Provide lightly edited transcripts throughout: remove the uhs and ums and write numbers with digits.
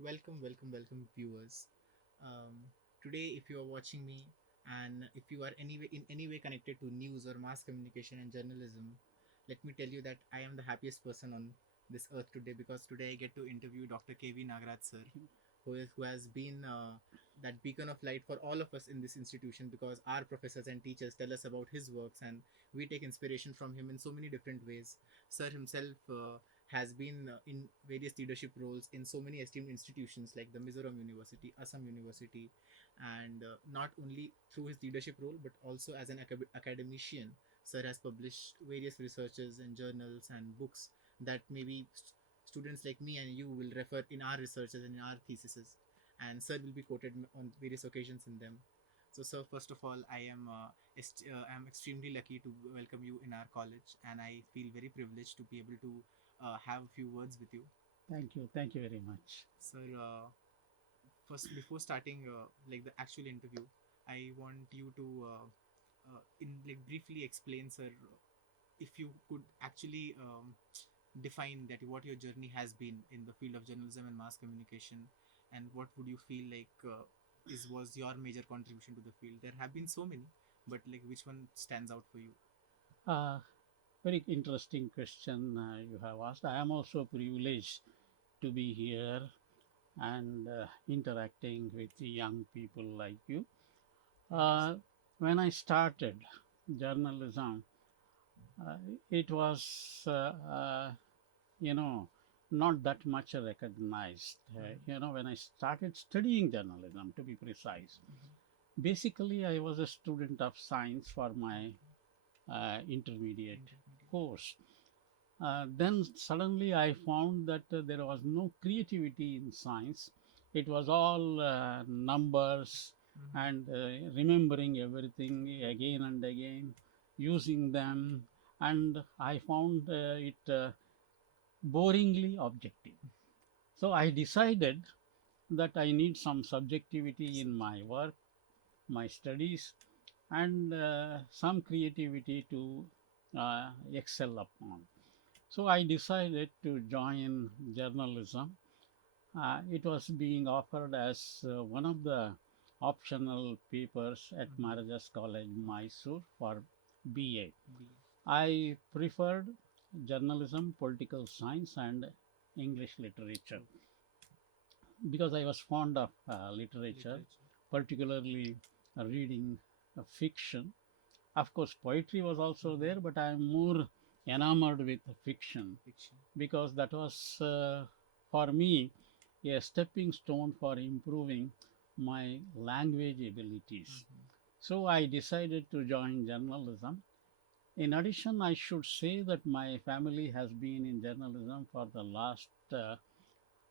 Welcome, viewers. Today, if you are watching me and if you are in any way connected to news or mass communication and journalism, let me tell you that I am the happiest person on this earth today because today I get to interview Dr. KV Nagaraj sir, who has been that beacon of light for all of us in this institution because our professors and teachers tell us about his works and we take inspiration from him in so many different ways. Sir himself has been in various leadership roles in so many esteemed institutions like the Mizoram University, Assam University, and not only through his leadership role but also as an academician. Sir has published various researches and journals and books that maybe students like me and you will refer in our researches and in our theses, and Sir will be quoted on various occasions in them. So, sir, first of all, I'm extremely lucky to welcome you in our college, and I feel very privileged to be able to have a few words with you. Thank you. Thank you very much. Sir, first before starting like the actual interview, I want you to in like briefly explain, sir, if you could actually define that what your journey has been in the field of journalism and mass communication, and what would you feel like is was your major contribution to the field. There have been so many, but like which one stands out for you? Uh, Very interesting question you have asked. I am also privileged to be here and interacting with the young people like you. Thank you, sir. Uh, when I started journalism, uh, it was, you know, not that much recognized. When I started studying journalism, to be precise, basically I was a student of science for my intermediate Intermediate. course. Then suddenly I found that there was no creativity in science. It was all numbers and remembering everything again and again, using them, and I found it boringly objective. So I decided that I need some subjectivity in my work, my studies, and some creativity to excel upon. So I decided to join journalism. It was being offered as one of the optional papers at Maharajas College, Mysore for BA. B. I preferred journalism, political science, and English literature Okay. because I was fond of literature, Literature. particularly reading fiction. Of course, poetry was also there, but I am more enamored with fiction Fiction. because that was for me a stepping stone for improving my language abilities. So I decided to join journalism. In addition, I should say that my family has been in journalism for the last,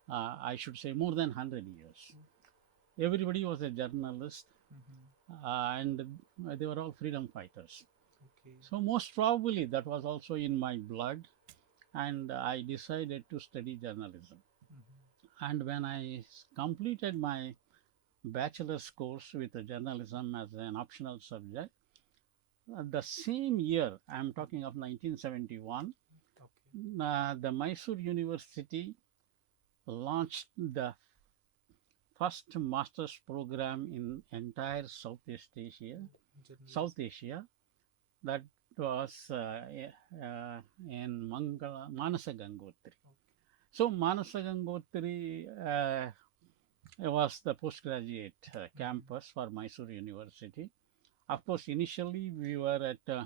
I should say, more than 100 years. Everybody was a journalist, and they were all freedom fighters. Okay. So, most probably, that was also in my blood, and I decided to study journalism. And when I completed my bachelor's course with journalism as an optional subject, the same year, I'm talking of 1971, Okay. the Mysore University launched the first master's program in entire Journalism. South Asia, that was in Manasa Gangotri. So Manasa Gangotri was the postgraduate campus for Mysore University. Of course, initially we were at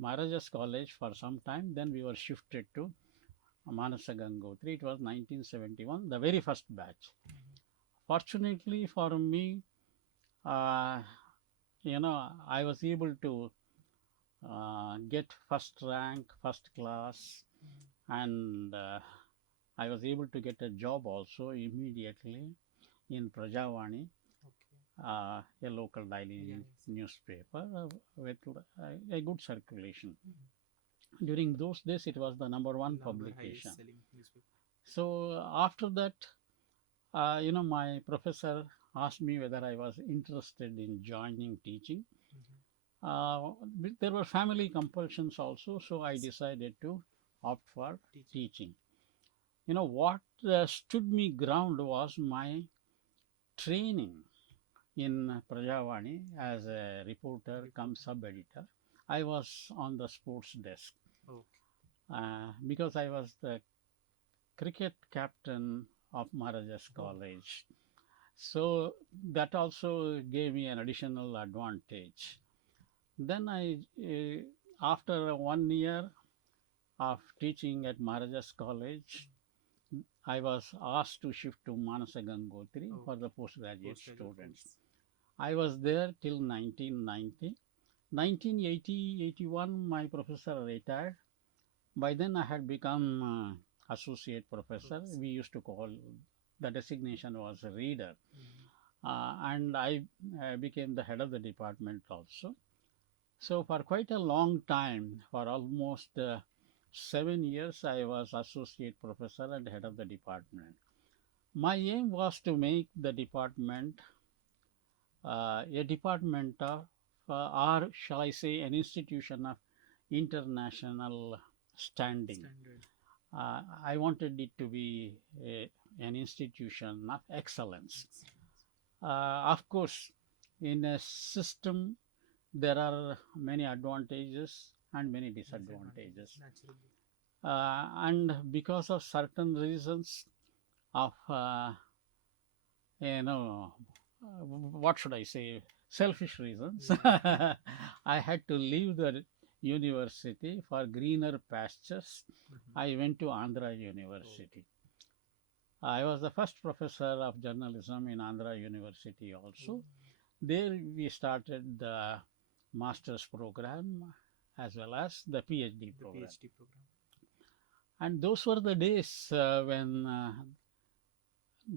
Maharajas College for some time, then we were shifted to Manasa Gangotri. It was 1971, the very first batch. Fortunately for me, uh, I was able to get first rank, first class, and I was able to get a job also immediately in Prajavani, Okay. a local Yeah. daily Yes. newspaper with a good circulation. During those days, it was the number one Number highest publication. selling newspaper. So after that, my professor asked me whether I was interested in joining teaching. There were family compulsions also, so I decided to opt for Teaching. teaching. What stood me ground was my training in Prajavani as a reporter come Reporter. sub-editor. I was on the sports desk Okay. because I was the cricket captain of Maharajas Oh. College. So that also gave me an additional advantage. Then after 1 year of teaching at Maharajas College, I was asked to shift to Manasa Gangotri Oh. for the postgraduate Postgraduate students. course. I was there till 1990. 1980-81, my professor retired. By then, I had become associate professor. Professor. We used to call the designation was reader, Mm. and I became the head of the department also. So for quite a long time, for almost 7 years, I was associate professor and head of the department. My aim was to make the department a department of, or shall I say, an institution of international standing. Standard. I wanted it to be an institution of excellence. Excellent. Of course, in a system, there are many advantages and many Disadvantages. disadvantages. Naturally. And because of certain reasons of, you know, what should I say, selfish reasons, Yeah. I had to leave the university for greener pastures. Mhm. I went to Andhra Oh. University. I was the first professor of journalism in Andhra University Oh. also. There we started the master's program as well as the PhD The program. PhD program. And those were the days when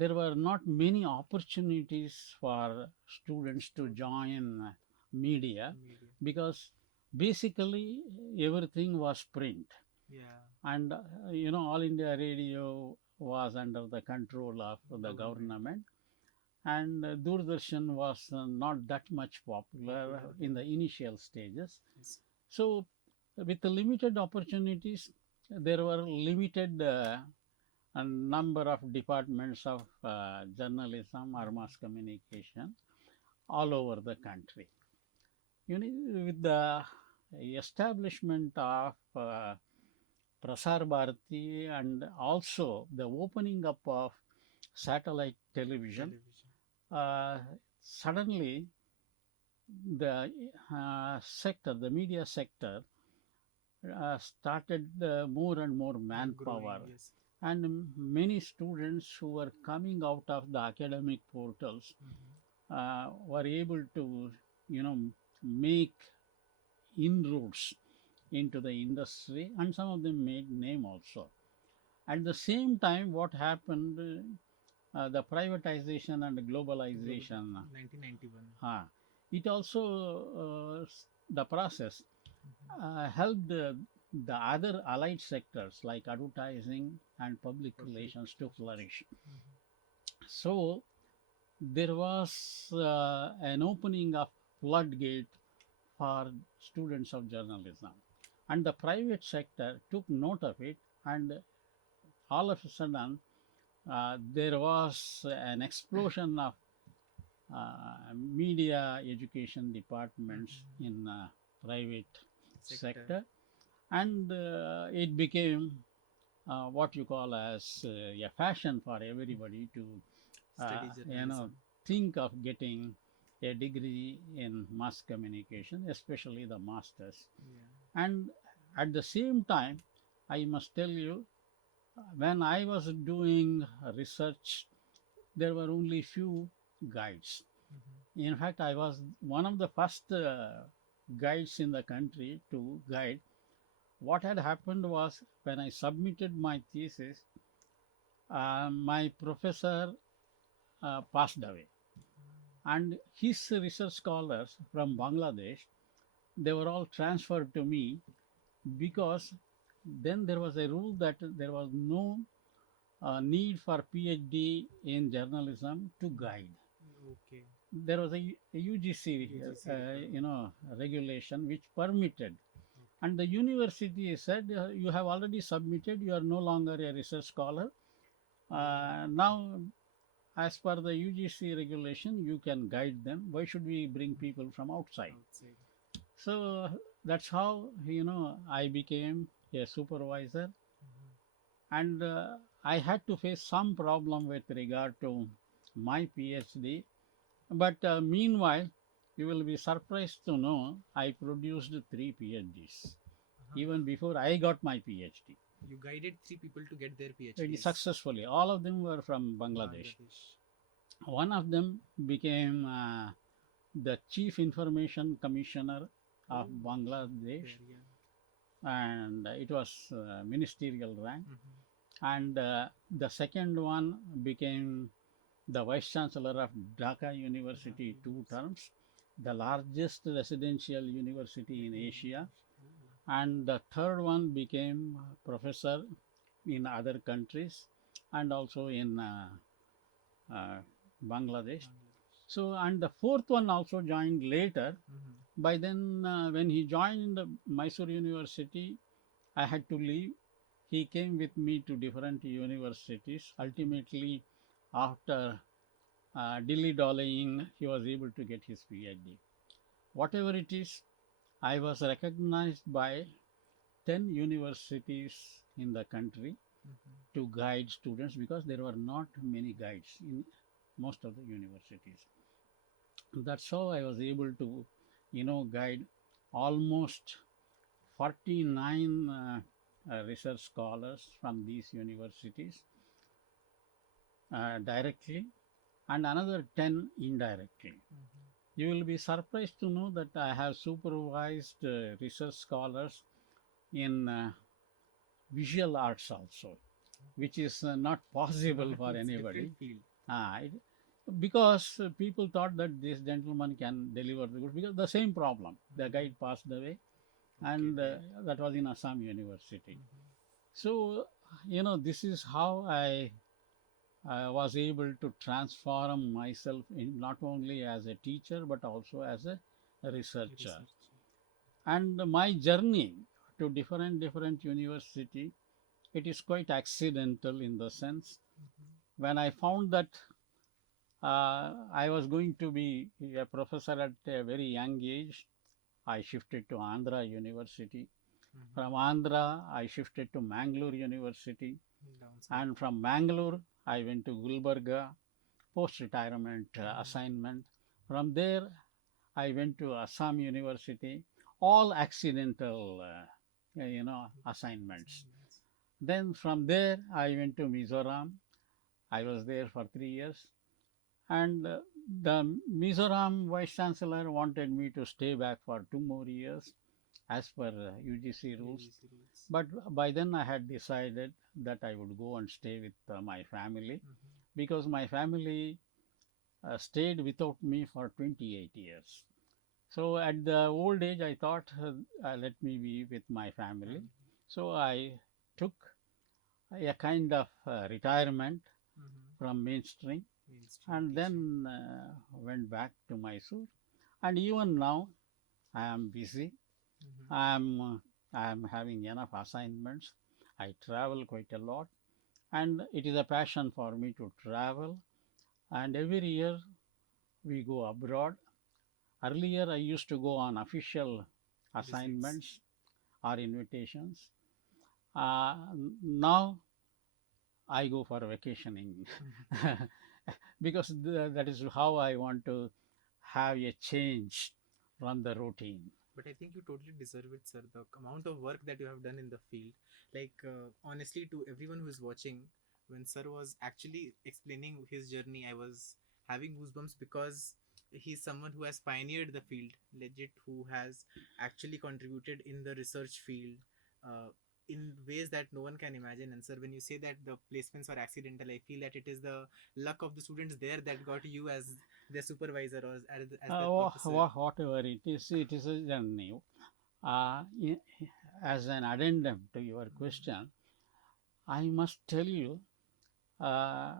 there were not many opportunities for students to Student. join media Media. because basically everything was print. Yeah. And All India Radio was under the control of the Government. government, and Doordarshan was not that much popular Popular in then. the initial stages. Yes. So, with the limited opportunities, there were limited a number of departments of journalism or mass communication all over the country. With the establishment of Prasar Bharati and also the opening up of satellite television, Television. uh, suddenly the the media sector, started more and more And growing. manpower, Yes. and many students who were coming out of the academic portals Mm-hmm. were able to, you know, make inroads into the industry, and some of them made name also. At the same time, what happened? The privatization and Global. globalization. 1991. Uh, it also the process Mm-hmm. helped the other allied sectors like advertising and public Public relations to relations. flourish. Mm-hmm. So there was an opening of floodgate for students of journalism, and the private sector took note of it, and all of a sudden there was an explosion of media education departments Mm-hmm. in private Sector. sector, and it became what you call as a fashion for everybody to uh, Study you know journalism. think of getting a degree in mass communication, especially the masters. Yeah. And at the same time, I must tell you, when I was doing research, there were only few guides. Mm-hmm. In fact, I was one of the first guides in the country to guide. What had happened was when I submitted my thesis, my professor passed away, and his research scholars from Bangladesh, they were all transferred to me because then there was a rule that there was no need for PhD in journalism to guide. Okay. There was a UGC, UGC requirement. regulation which permitted, Okay. and the university said you have already submitted, you are no longer a research scholar, Oh, Now, as per the UGC regulation, you can guide them. Why should we bring people from outside? outside. So that's how I became a supervisor, Mhm. and I had to face some problem with regard to my PhD. But meanwhile, you will be surprised to know I produced three PhDs Uh-huh. even before I got my PhD. You guided three people to get their Very PhDs. successfully. All of them were from Bangladesh. Bangladesh. One of them became the Chief Information Commissioner of Oh, Bangladesh, there, yeah. and it was ministerial rank. Mm-hmm. And the second one became the Vice Chancellor of Dhaka Dhaka University, two University. terms, the largest residential university in In Asia. Asia. And the third one became professor in other countries and also in uh, Bangladesh. Bangladesh. So, and the fourth one also joined later. Mm-hmm. By then, when he joined Mysore University, I had to leave. He came with me to different universities. Ultimately, after dilly dallying, he was able to get his PhD. Whatever it is, I was recognized by 10 universities in the country Mm-hmm. to guide students because there were not many guides in most of the universities. That's how I was able to, guide almost 49 research scholars from these universities directly and another 10 indirectly. Mm-hmm. You will be surprised to know that I have supervised research scholars in visual arts also, which is not possible for It's different anybody. field. It, because people thought that this gentleman can deliver the goods because the same problem. The guide Mm-hmm. passed away, Okay, and there. that was in Assam University. Mm-hmm. So, this is how I was able to transform myself in not only as a teacher but also as a researcher. Research. And my journey to different university, it is quite accidental in the sense Mm-hmm. when I found that I was going to be a professor at a very young age. I shifted to Andhra University. Mm-hmm. From Andhra, I shifted to Mangalore University. Down south. And from Mangalore, I went to Gulbarga, post retirement Mm-hmm. assignment. From there, I went to Assam University, all accidental, assignments. Assignments. Then from there, I went to Mizoram. I was there for 3 years. And the Mizoram Vice Chancellor wanted me to stay back for 2 more years as per UGC rules. UGC rules. But by then I had decided that I would go and stay with my family Mm-hmm. because my family stayed without me for 28 years. So at the old age, I thought, let me be with my family. Family. So I took a kind of retirement Mm-hmm. from mainstream Mainstream and teaching. then went back to Mysore. And even now, I am busy. Mm-hmm. I am I am having enough assignments. I travel quite a lot, and it is a passion for me to travel. And every year we go abroad. Earlier, I used to go on official Visits. assignments or invitations. Now I go for vacationing Mm-hmm. because that is how I want to have a change from the routine. But I think you totally deserve it, sir. The amount of work that you have done in the field, like honestly, to everyone who is watching, when sir was actually explaining his journey, I was having goosebumps because he's someone who has pioneered the field, legit, who has actually contributed in the research field. In ways that no one can imagine. And sir, when you say that the placements are accidental, I feel that it is the luck of the students there that got you as their supervisor or as their professor. Whatever it is a journey. Uh, i- as an addendum to your Mm-hmm. question, I must tell you, uh,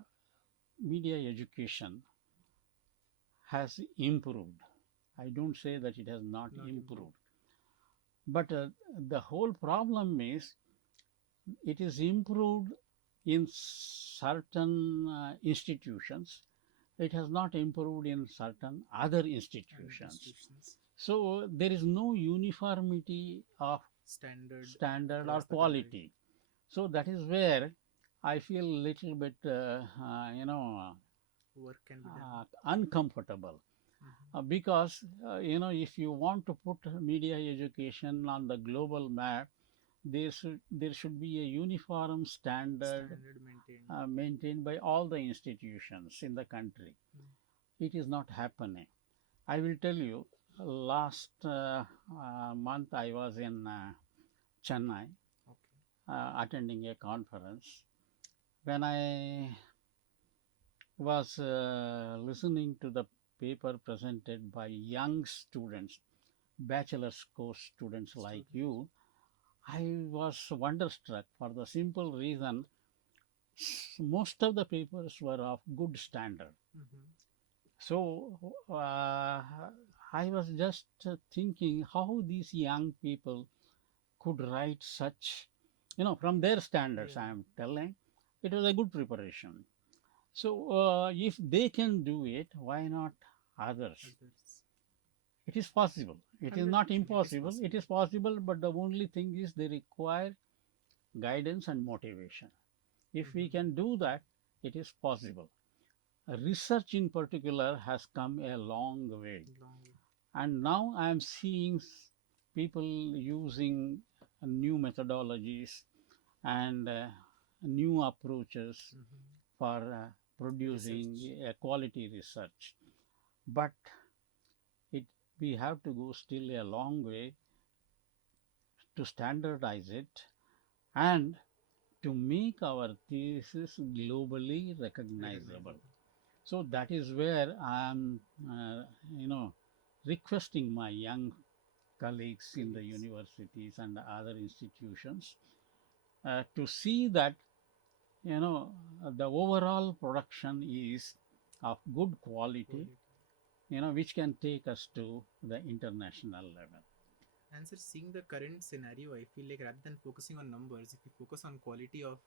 media education has improved. I don't say that it has not Not improved, improved. but the whole problem is it is improved in certain institutions, it has not improved in certain other And institutions. institutions So there is no uniformity of standard standard or across the country. quality. So that is where I feel little bit, Work can be done. uncomfortable, Hmm. because if you want to put media education on the global map, there should be a uniform standard Standard maintained. maintained by all the institutions in the country. Mm. It is not happening. I will tell you, last month I was in Chennai Okay. attending a conference. When I was listening to the paper presented by young students, bachelor's course students like Students. you, I was wonderstruck for the simple reason most of the papers were of good standard. Hmm. So I was just thinking how these young people could write such, from their standards. I Yeah. am telling, it was a good preparation. So if they can do it, why not others? Others. It is possible. It is not 100%. It is impossible. It possible. is possible, but the only thing is they require guidance and motivation. If we Hmm. can do that, it is possible. Research in particular has come a long way, Long way. and now I am seeing people using new methodologies and new approaches Hmm. for Research. producing a quality research. But it we have to go still a long way to standardize it and to make our thesis globally recognizable. Recognizable. So that is where I am, uh, you know, requesting my young colleagues in the Colleagues. universities and other institutions to see that, the overall production is of good quality, Quality. which can take us to the international level. And sir, seeing the current scenario, I feel like rather than focusing on numbers, if we focus on quality of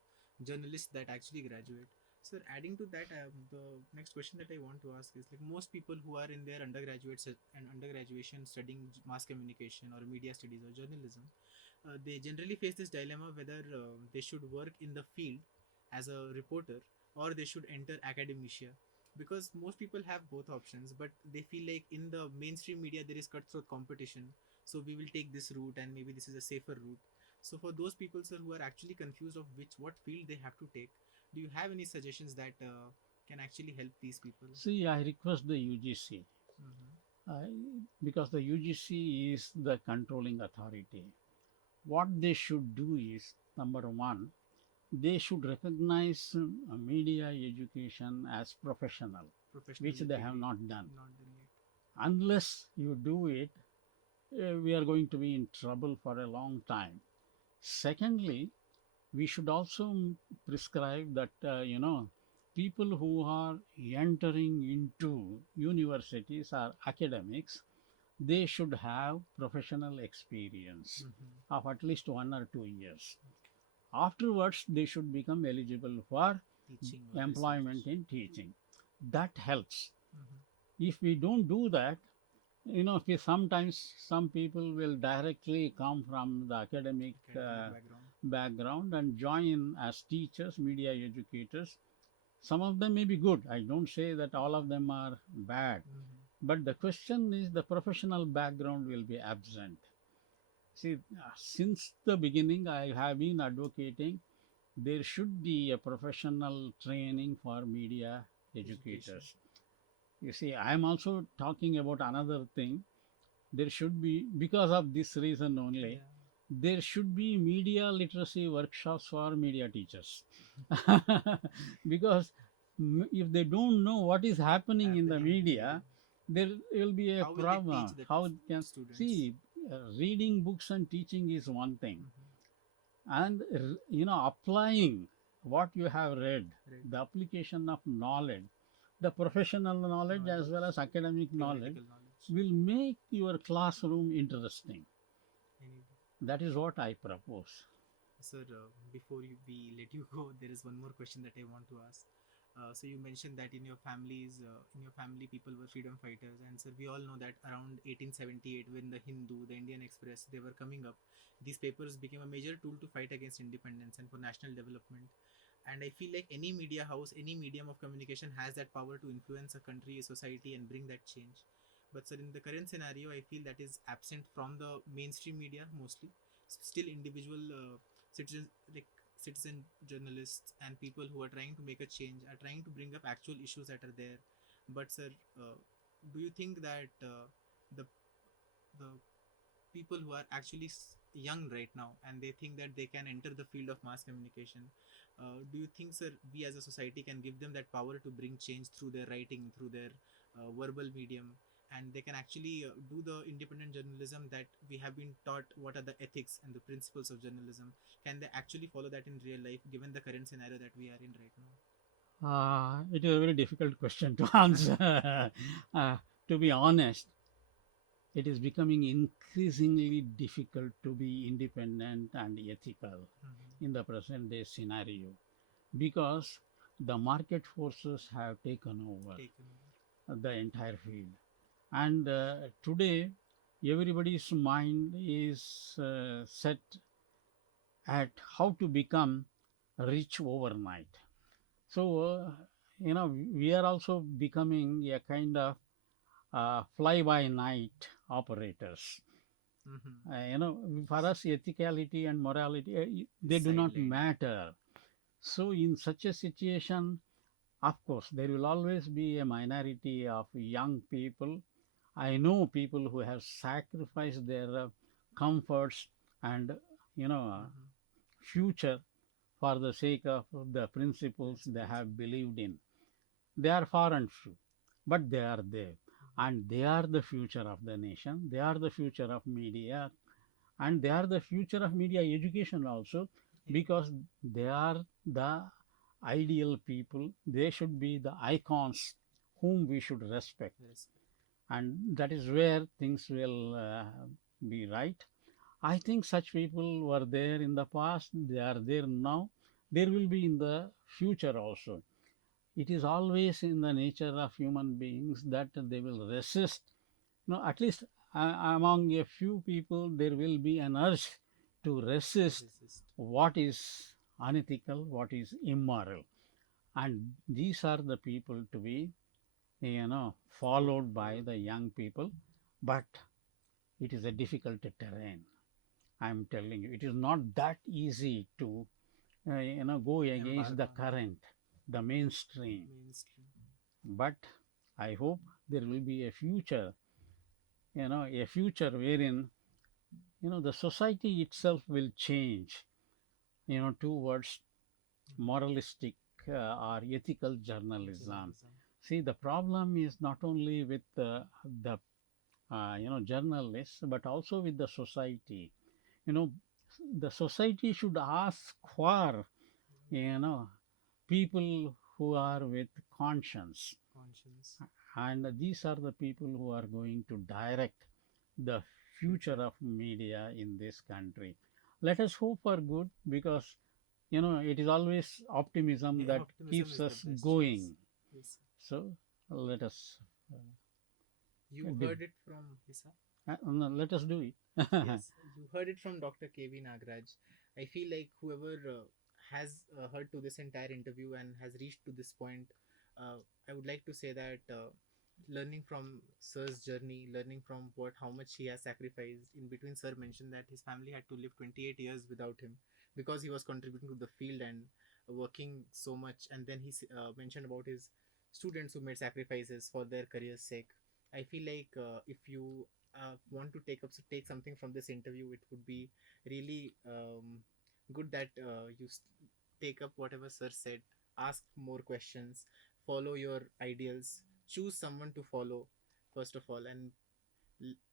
journalists that actually graduate. Sir, adding to that, the next question that I want to ask is like most people who are in their undergraduates and undergraduation studying mass communication or media studies or journalism, they generally face this dilemma whether they should work in the field as a reporter or they should enter academia, because most people have both options, but they feel like in the mainstream media there is cutthroat competition, so we will take this route and maybe this is a safer route. So for those people, sir, who are actually confused of which what field they have to take, do you have any suggestions that can actually help these people? See, I request the UGC, Mm-hmm. uh, because the UGC is the controlling authority. What they should do is, number one, they should recognize media education as professional, Professional which with they have degree, not done. not done yet. Unless you do it, we are going to be in trouble for a long time. Secondly, we should also prescribe that, people who are entering into universities or academics, they should have professional experience Mm-hmm. of at least 1 or 2 years. Afterwards, they should become eligible for Teaching or employment research. in teaching. That helps. Mm-hmm. If we don't do that, sometimes some people will directly come from the academic Academic background. background and join as teachers, media educators. Some of them may be good. I don't say that all of them are bad. Mm-hmm. But the question is the professional background will be absent. See, since the beginning, I have been advocating there should be a professional training for media Education. educators. You see, I'm also talking about another thing. There should be, because of this reason only, Yeah. there should be media literacy workshops for media teachers. Because if they don't know what is happening in the Happening in media, media. there will be a How will they teach problem. the How can students? see reading books and teaching is one thing, Mm-hmm. and applying what you have read, Right. the application of knowledge, the professional knowledge as well Knowledge. as academic knowledge, Theoretical knowledge. will make your classroom interesting. Anyway. That is what I propose. Sir, before we let you go, there is one more question that I want to ask. So you mentioned that in your family, people were freedom fighters, and sir, we all know that around 1878, when the Hindu, the Indian Express, they were coming up, these papers became a major tool to fight against independence and for national development. And I feel like any media house, any medium of communication has that power to influence a country, a society, and bring that change. But sir, in the current scenario, I feel that is absent from the mainstream media mostly. Still, individual citizens like citizen journalists and people who are trying to make a change are trying to bring up actual issues that are there. But sir, do you think that the the people who are actually young right now and they think that they can enter the field of mass communication, do you think, sir, we as a society can give them that power to bring change through their writing, through their verbal medium, and they can actually do the independent journalism that we have been taught? What are the ethics and the principles of journalism? Can they actually follow that in real life given the current scenario that we are in right now? It is a very difficult question to answer. uh, to be honest, it is becoming increasingly difficult to be independent and ethical Mm-hmm. in the present day scenario because the market forces have taken over Taken over. the entire field. And today, everybody's mind is set at how to become rich overnight. So, we are also becoming a kind of fly by night operators. Mm-hmm. For us, ethicality and morality, Is they do not sidelined. matter. So, in such a situation, of course, there will always be a minority of young people. I know people who have sacrificed their comforts and, you know, uh, Mm-hmm. future for the sake of the principles they Principles. have believed in. They are far and few, but they are there. And they are the future of the nation. They are the future of media. And they are the future of media education also Yeah. because they are the ideal people. They should be the icons whom we should respect. Respect. And that is where things will be right. I think such people were there in the past, they are there now, there will be in the future also. It is always in the nature of human beings that they will resist. At least among a few people, there will be an urge to resist Resist. what is unethical, what is immoral. And these are the people to be, followed by Followed. the young people. But it is a difficult terrain. I'm telling you, it is not that easy to, go against Embark the on current, the mainstream. mainstream. But I hope there will be a future wherein, the society itself will change, towards moralistic or ethical journalism. Journalism. See, the problem is not only with the journalists, but also with the society. You know, the society should ask for, you know, people who are with conscience, Conscience. and these are the people who are going to direct the future Future. of media in this country. Let us hope for good because it is always optimism Yeah, that optimism keeps is the us best choice. going. Yes. So let us You do heard it from Hisa. no, let us do it. Yes, you heard it from Dr. V Nagaraj. I feel like whoever has heard to this entire interview and has reached to this point, I would like to say that learning from Sir's journey, learning from how much he has sacrificed. In between, Sir mentioned that his family had to live 28 years without him because he was contributing to the field and working so much. And then he mentioned about his students who made sacrifices for their career's sake. I feel like if you want to take something from this interview, it would be really good that take up whatever Sir said, ask more questions, follow your ideals, choose someone to follow first of all, and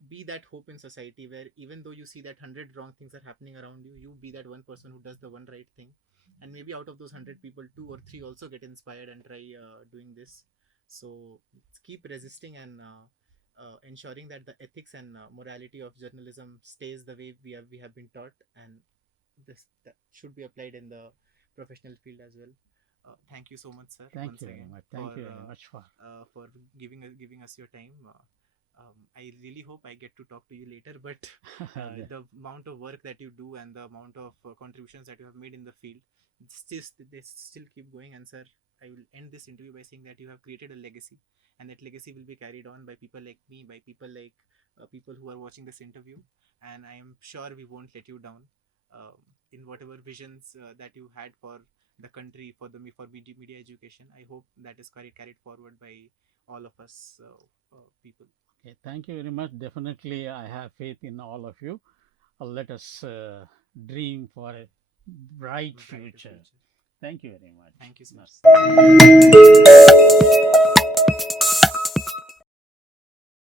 be that hope in society where even though you see that 100 wrong things are happening around you, you be that one person who does the one right thing, and maybe out of those 100 people, two or three also get inspired and try doing this. So keep resisting and ensuring that the ethics and morality of journalism stays the way we have been taught, and this that should be applied in the professional field as well. Thank you so much, sir, Thank once you very again much. Thank you very much for giving us your time. I really hope I get to talk to you later, but the amount of work that you do and the amount of contributions that you have made in the field, still they still keep going. And sir, I will end this interview by saying that you have created a legacy, and that legacy will be carried on by people like me, by people like people who are watching this interview, and I am sure we won't let you down in whatever visions that you had for the country, for media education. I hope that is carried forward by all of us people. Okay, thank you very much. Definitely, I have faith in all of you. Let us dream for a bright Brighter future. future. Thank you very Thank you, much. sir.